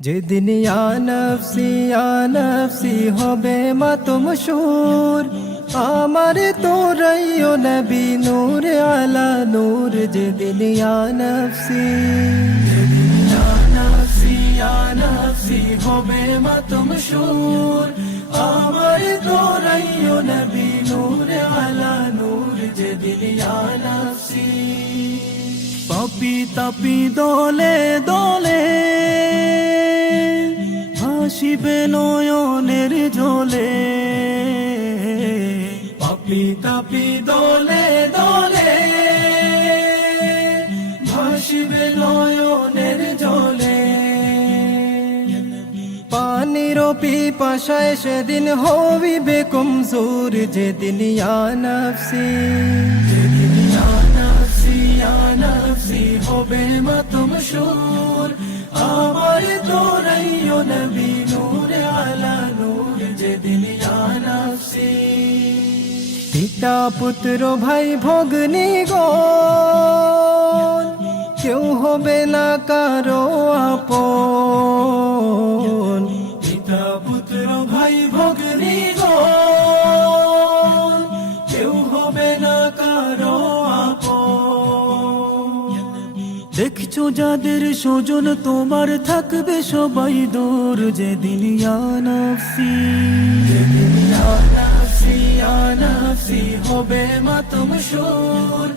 যেদিন ইয়া নফসি হবে মাতমশুর, আমার তোরাইও নবী নূর আলা নূর। যেদিন ইয়া নফসি হবে মাতমশুর, আমার তোরাইও নবী নূর আলা নূর। যেদিন ইয়া নফসি পাপি তাপি দলে দলে ভাসিবে নয়নের জলে, পাপি তাপি দলে দলে ভাসিবে নয়নের জলে। পানির পিপাসায় সেদিন হইবে কমজোর। যেদিন ইয়া নফসি হবে মাতমশুর, আমার তোরাইও নবী নূর আলা নূর। যেদিন ইয়া নফসি পিতা পুত্র ভাই ভগ্নী গণ কেউ হবে না কারো আপন। পিতা পুত্র ভাই ভগ্নী গণ কেউ হবে না কারো আপন। দেখছো যাদের স্বজন তোমার থাকবে সবাই দূর। যেদিন ইয়া নফসি হবে মাতমশুর,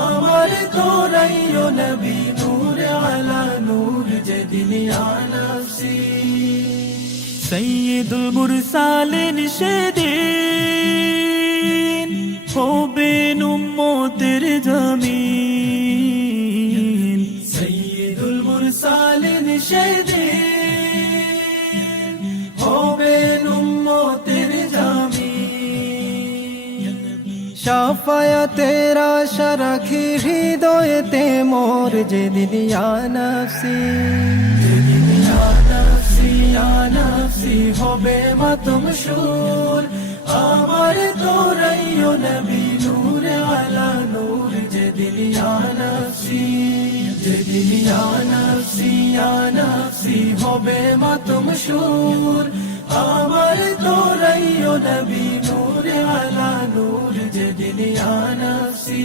আমার তোরাইও নবী নূর আলা নূর। যেদিন ইয়া নফসি সাইয়্যিদুল মুরসালিন সেদিন হবেন উম্মতের জামিন। সাইয়্যিদুল মুরসালিন সেদিন হবেন উম্মতের জামিন। শাফায়াতের আশা রাখি হৃদয়েতে মোর। যেদিন ইয়া নফসি হবে মাতমশুর, আমার তোরাইও নবী নূর আলা নূর। যেদিন ইয়া নফসি হবে মাতমশুর, আমার তোরাইও নবী নূর আলা নূর। যেদিন ইয়া নফসি